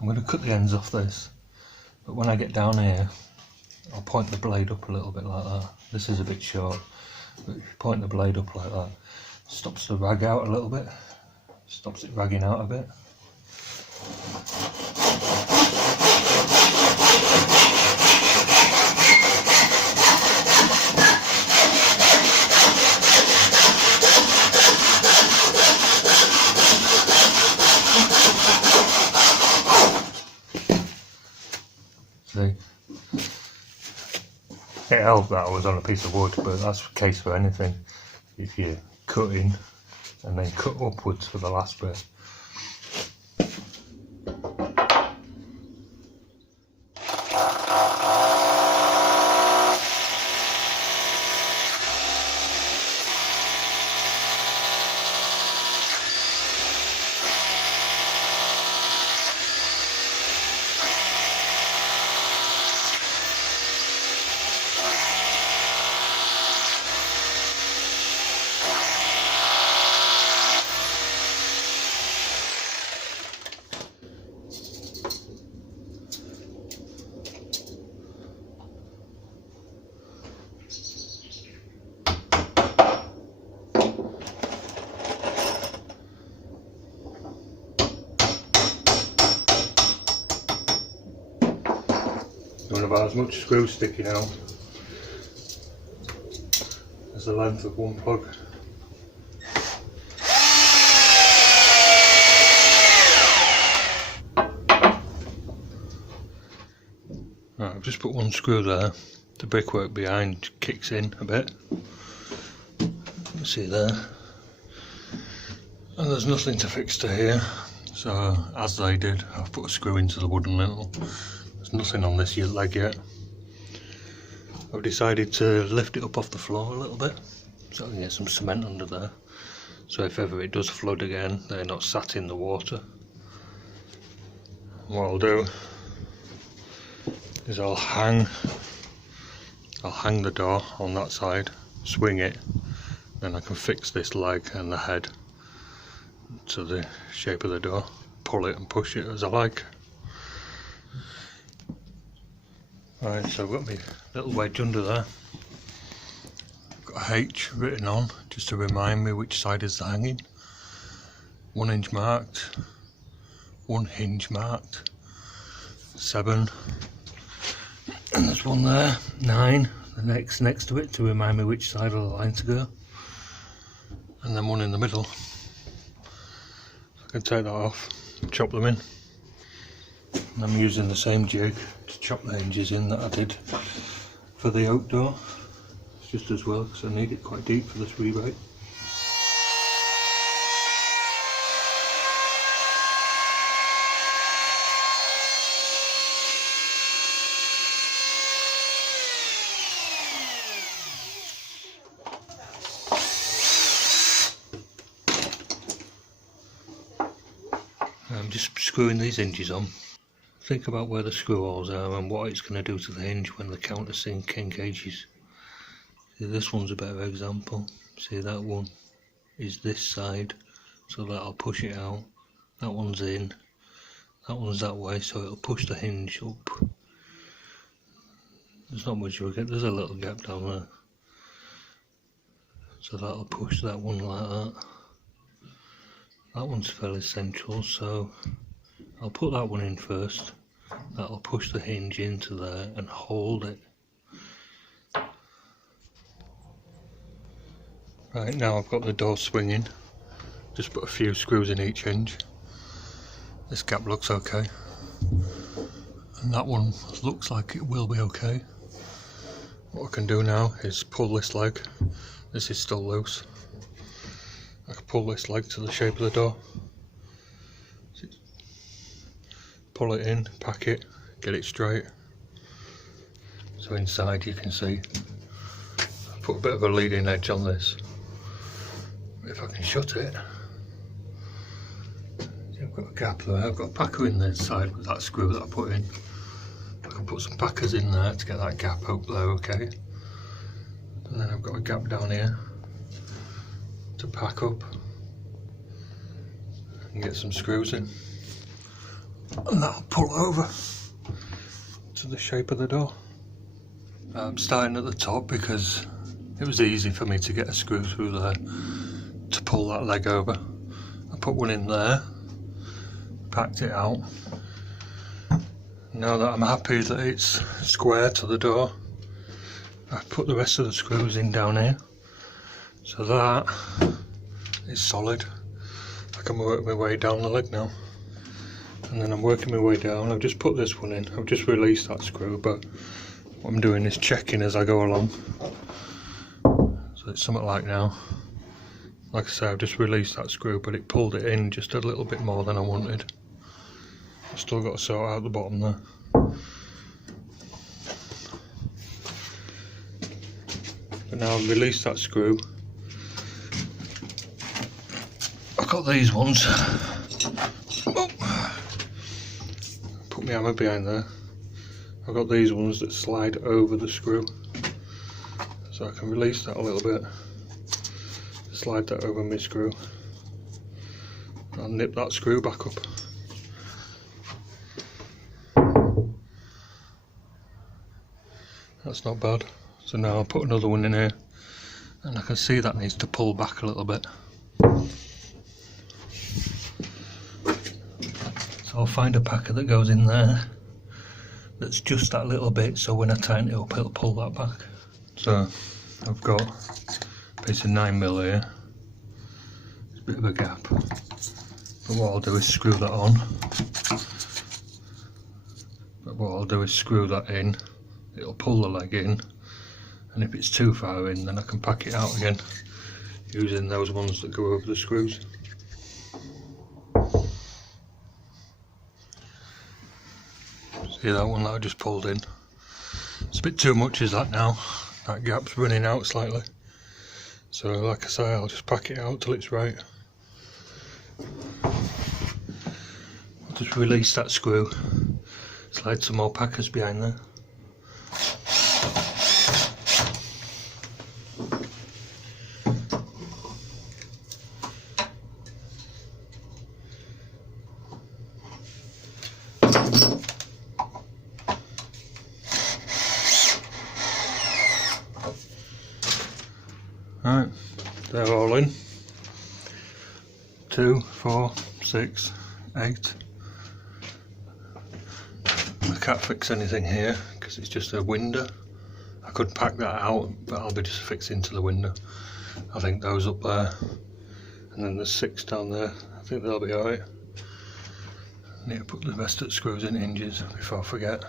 I'm going to cut the ends off this, but when I get down here I'll point the blade up a little bit like that. This is a bit short, but if you point the blade up like that, it stops the rag out a little bit, stops it ragging out a bit. See? It helped that I was on a piece of wood, but that's the case for anything. If you're cutting and then cut upwards for the last bit. Doing about as much screw sticking out as the length of one plug. Right, I've just put one screw there. The brickwork behind kicks in a bit. You see there. And there's nothing to fix to here. So as they did, I've put a screw into the wooden lintel. There's nothing on this leg yet. I've decided to lift it up off the floor a little bit so I can get some cement under there, so if ever it does flood again they're not sat in the water. What I'll do is I'll hang the door on that side, swing it, then I can fix this leg and the head to the shape of the door, pull it and push it as I like. Right, so I've got my little wedge under there. I've got a H written on just to remind me which side is the hanging. 1 inch marked, 1 hinge marked, 7, and there's one there, 9, the next to it to remind me which side of the line to go, and then one in the middle. I can take that off, chop them in. And I'm using the same jig to chop the hinges in that I did for the oak door. It's just as well because I need it quite deep for this rewrite. I'm just screwing these hinges on. Think about where the screw holes are and what it's going to do to the hinge when the countersink engages. See, this one's a better example. See, that one is this side, so that'll push it out. That one's in. That one's that way, so it'll push the hinge up. There's not much you'll get. There's a little gap down there, so that'll push that one like that. That one's fairly central, so I'll put that one in first. That'll push the hinge into there and hold it. Right, now I've got the door swinging. Just put a few screws in each hinge. This gap looks okay. And that one looks like it will be okay. What I can do now is pull this leg. This is still loose. I can pull this leg to the shape of the door. Pull it in, pack it, get it straight. So inside you can see, I put a bit of a leading edge on this. If I can shut it, see, I've got a gap there. I've got a packer in the inside with that screw that I put in. I can put some packers in there to get that gap up there, okay. And then I've got a gap down here to pack up and get some screws in. and that'll pull over to the shape of the door. I'm starting at the top because it was easy for me to get a screw through there to pull that leg over. I put one in there, packed it out. Now that I'm happy that it's square to the door, I put the rest of the screws in down here. So that is solid. I can work my way down the leg now. And then I'm working my way down. I've just put this one in. I've just released that screw, but what I'm doing is checking as I go along. So it's something like now. Like I say, I've just released that screw, but it pulled it in just a little bit more than I wanted. I've still got to sort out the bottom there. But now I've released that screw. I've got these ones. Oh. Put my hammer behind there. I've got these ones that slide over the screw. So I can release that a little bit. Slide that over my screw. I'll nip that screw back up. That's not bad. So now I'll put another one in here, and I can see that needs to pull back a little bit. So I'll find a packer that goes in there that's just that little bit, so when I tighten it up it'll pull that back. So I've got a piece of 9mm here. It's a bit of a gap. But what I'll do is screw that on. But what I'll do is screw that in. It'll pull the leg in. And if it's too far in, then I can pack it out again using those ones that go over the screws. See that one that I just pulled in? It's a bit too much, is that now? That gap's running out slightly. So like I say, I'll just pack it out till it's right. I'll just release that screw, slide some more packers behind there. Right, they're all in. 2, 4, 6, 8. I can't fix anything here because it's just a window. I could pack that out, but I'll be just fixing to the window. I think those up there, and then there's 6 down there. I think they'll be alright. Need to put the rest of the screws in hinges before I forget.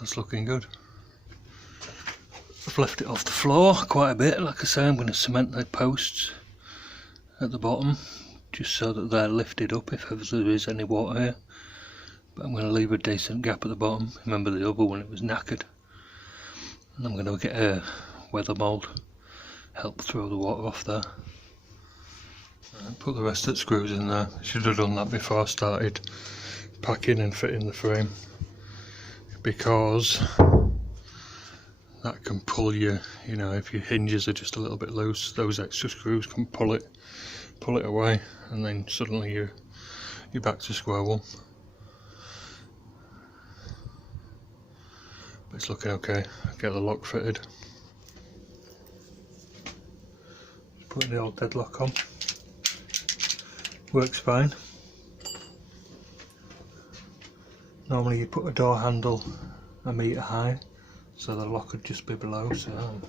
That's looking good. I've left it off the floor quite a bit. Like I say, I'm going to cement the posts at the bottom just so that they're lifted up if ever there is any water here. But I'm going to leave a decent gap at the bottom. Remember the other one, it was knackered. And I'm going to get a weather mould, help throw the water off there. And put the rest of the screws in there. Should have done that before I started packing and fitting the frame, because that can pull you, you know, if your hinges are just a little bit loose, those extra screws can pull it away, and then suddenly you're back to square one. But it's looking okay. Get the lock fitted. Just putting the old deadlock on. Works fine. Normally you put a door handle a metre high, so the lock would just be below, so I'm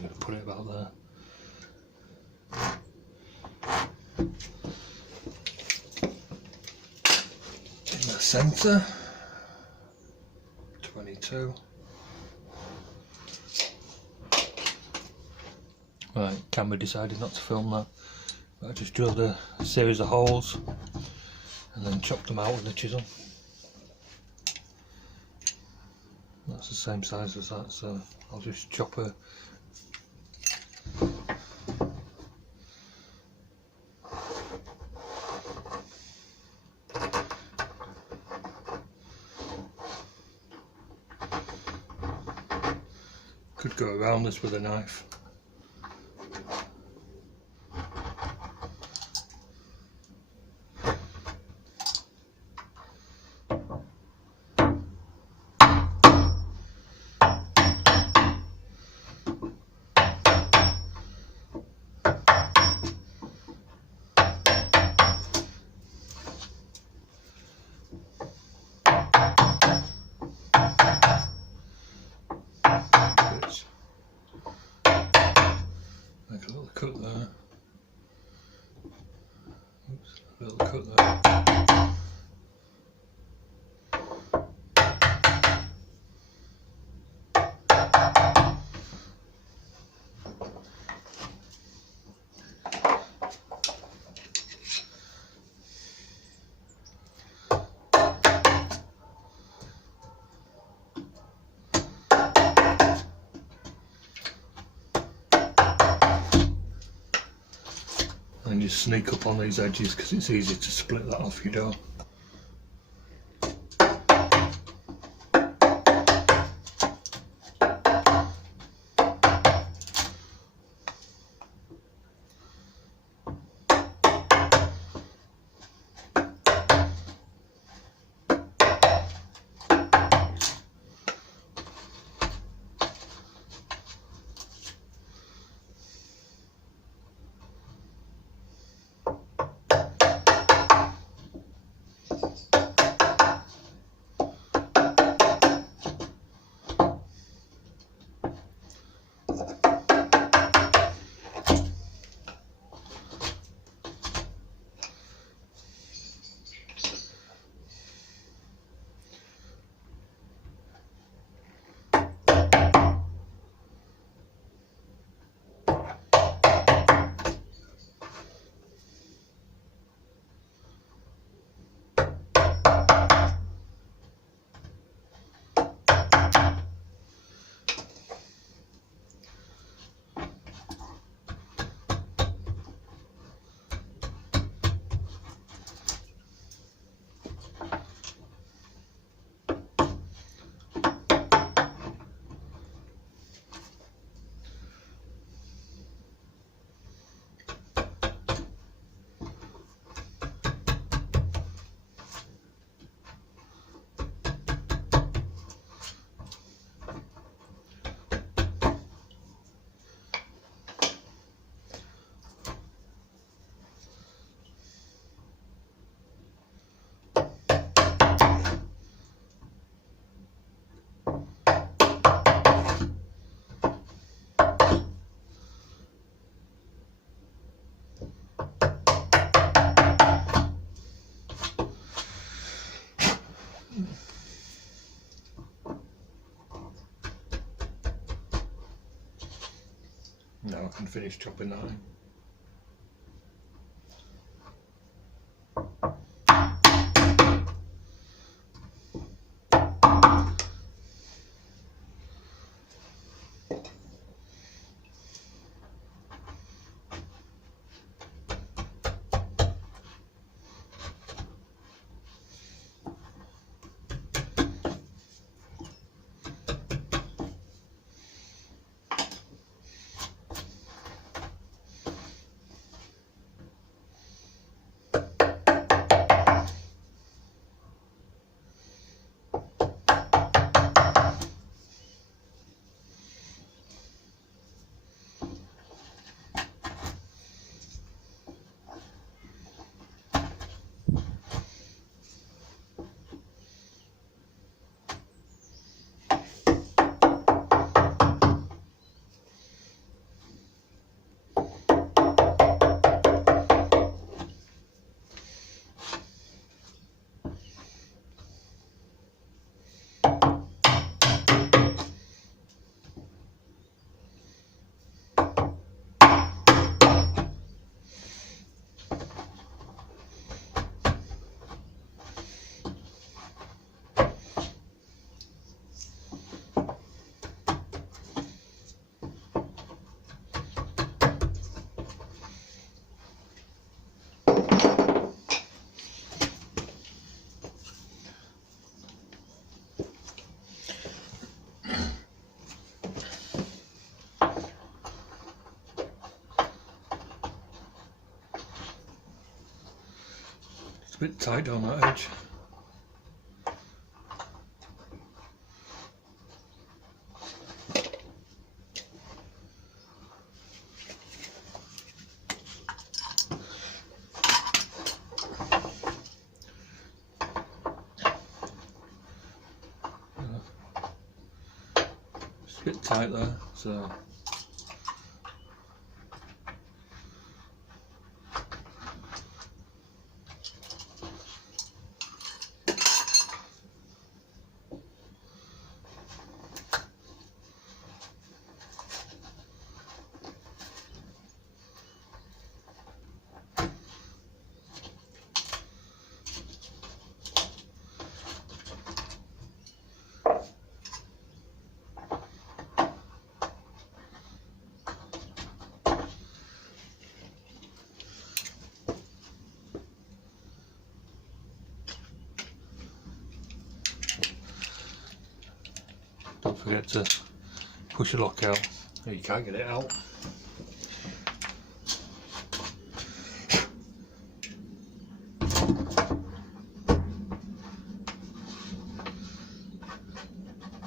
going to put it about there. In the centre, 22. Right, camera decided not to film that, but I just drilled a series of holes and then chopped them out with a chisel. That's the same size as that, so I'll just chop a could go around this with a knife. Make a little cut there. Oops, a little cut there. And just sneak up on these edges because it's easy to split that off your door. Now I can finish chopping that in. a bit tight on that edge. It's a bit tight there, so don't forget to push your lock out. You can't get it out.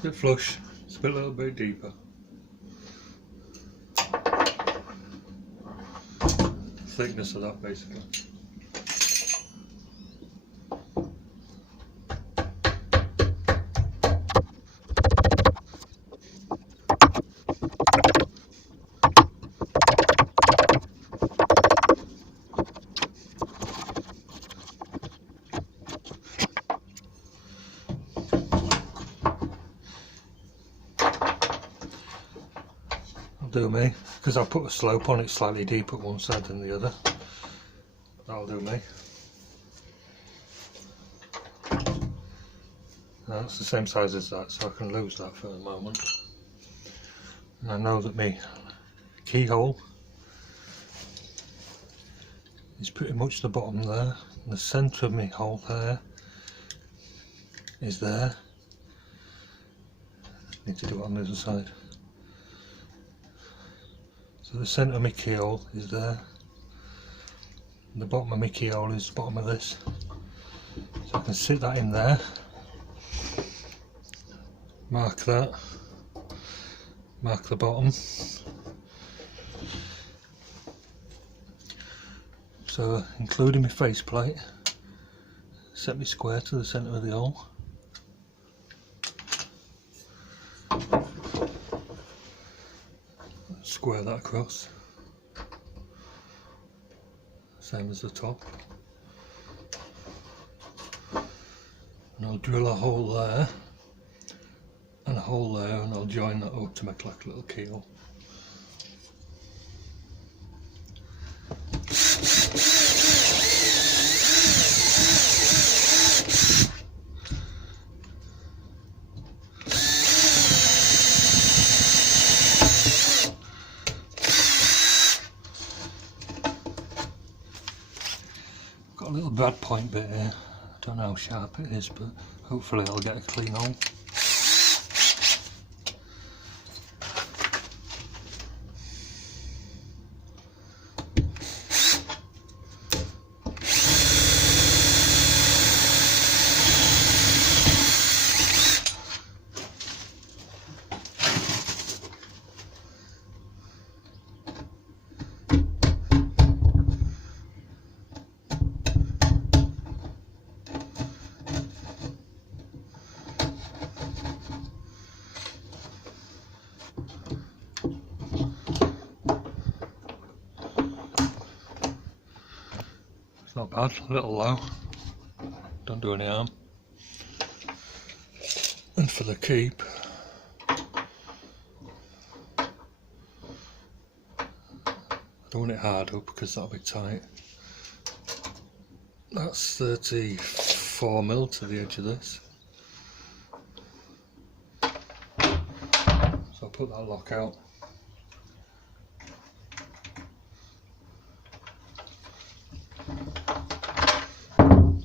Bit flush, it's a little bit deeper. Thickness of that basically. Do me, because I'll put a slope on it slightly deep at one side than the other. That'll do me. That's the same size as that, so I can lose that for the moment. And I know that my keyhole is pretty much the bottom there. And the centre of my hole there is there. Need to do it on the other side. So the centre of my keyhole is there, and the bottom of my keyhole is the bottom of this. So I can sit that in there, mark that, mark the bottom. So including my faceplate, set me square to the centre of the hole. Square that across, same as the top, and I'll drill a hole there and a hole there, and I'll join that up to make like a little keyhole. Got a little bad point bit here. I don't know how sharp it is, but hopefully I'll get a clean hole. It's not bad, a little low, don't do any harm. And for the keep, I don't want it hard up because that'll be tight. That's 34mm to the edge of this. So I'll put that lock out.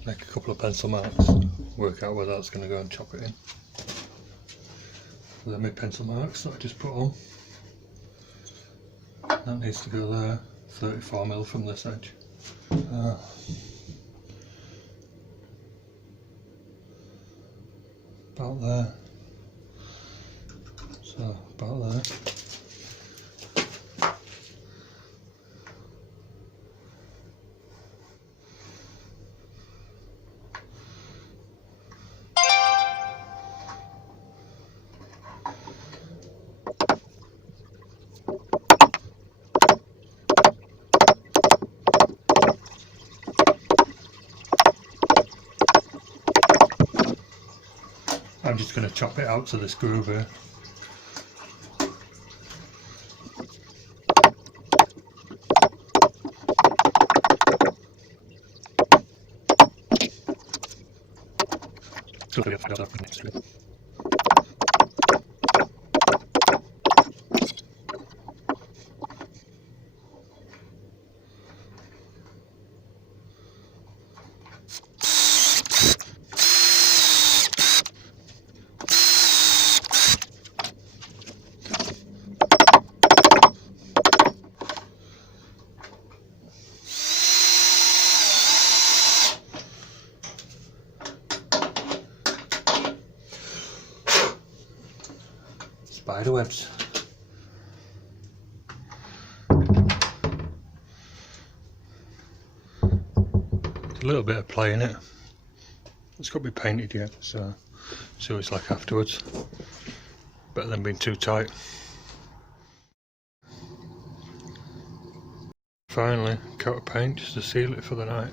Make a couple of pencil marks, work out where that's going to go and chop it in. And then my pencil marks that I just put on, that needs to go there, 34mm from this edge. about there. So about there. I'm just going to chop it out to this groove here. Spider webs. A little bit of play in it. It's got to be painted yet, so see what it's like afterwards. Better than being too tight. Finally, coat of paint just to seal it for the night.